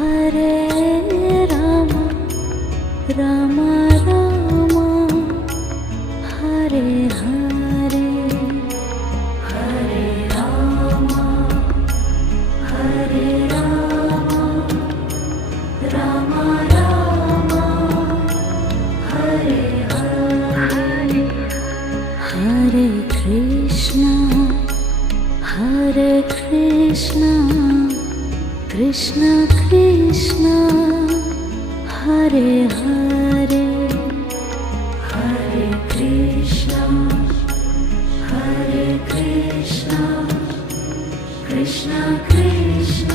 Hare Rama Rama Rama Hare Hare Hare Rama Hare Rama Rama Rama Hare Hare Hare Krishna Krishna Krishna Hare Hare Hare Krishna Krishna Krishna